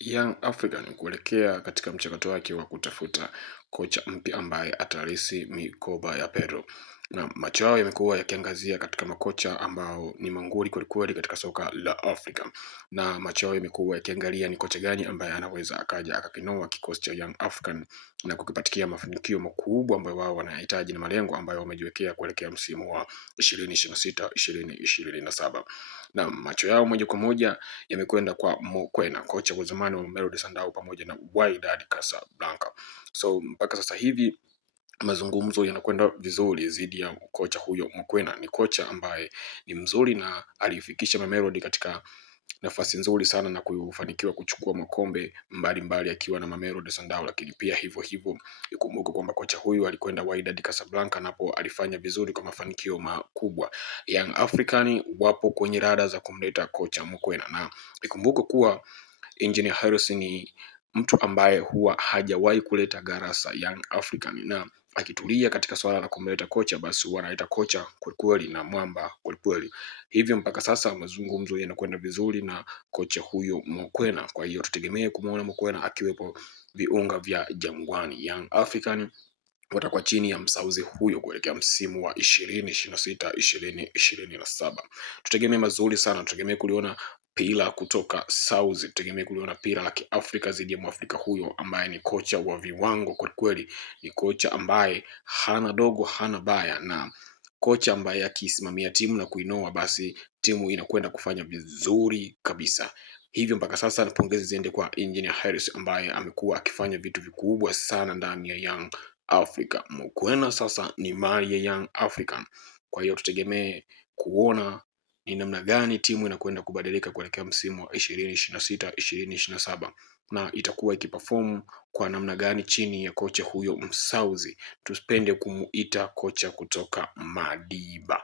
Young African kuelekea katika mchakato wake wa kutafuta kocha mpya ambaye atarisi mikoba ya Pedro, na macho yao yamekuwa yakiangazia katika makocha ambao ni manguli kwelikweli katika soka la Afrika, na macho yao yamekuwa yakiangalia ni kocha gani ambaye anaweza akaja akakinoa kikosi cha Young African na kukipatikia mafanikio makubwa ambayo wao wanahitaji na malengo ambayo wamejiwekea kuelekea msimu wa 2026 2027. Na macho yao moja kwa moja yamekwenda kwa Mokoena, kocha wa zamani wa Mamelodi Sundowns pamoja na Wydad Casablanca. So mpaka sasa hivi mazungumzo yanakwenda vizuri dhidi ya kocha huyo Mokoena. Ni kocha ambaye ni mzuri na alifikisha Mamelodi katika nafasi nzuri sana na kufanikiwa kuchukua makombe mbalimbali akiwa na Mamelodi Sundowns, lakini pia hivyo hivyo ikumbuke kwamba kocha huyu alikwenda Wydad Casablanca napo alifanya vizuri kwa mafanikio makubwa. Young African wapo kwenye rada za kumleta kocha Mokoena, na ikumbuke kuwa Engineer Hersi ni mtu ambaye huwa hajawahi kuleta garasa Young African, na akitulia katika swala la kumleta kocha basi huwa analeta kocha kwelikweli na mwamba kwelikweli. Hivyo mpaka sasa mazungumzo yanakwenda vizuri na kocha huyo Mokoena. Kwa hiyo tutegemee kumuona Mokoena akiwepo viunga vya Jangwani. Young African watakuwa chini ya msauzi huyo kuelekea msimu wa 2026 2027. Tutegemee mazuri sana, tutegemee kuliona pila kutoka South, tutegemee kuliona pila la Kiafrika dhidi ya Mwafrika huyo ambaye ni kocha wa viwango kwa kweli. Ni kocha ambaye hana dogo hana baya, na kocha ambaye akisimamia timu na kuinoa basi timu inakwenda kufanya vizuri kabisa. Hivyo mpaka sasa pongezi ziende kwa Engineer Hersi ambaye amekuwa akifanya vitu vikubwa sana ndani ya Young Africa. Mokoena sasa ni mali ya Young African. Kwa hiyo tutegemee kuona ni namna gani timu inakwenda kubadilika kuelekea msimu wa 2026 2027, na itakuwa ikiperform kwa namna gani chini ya kocha huyo Msauzi. Tusipende kumuita kocha kutoka Madiba.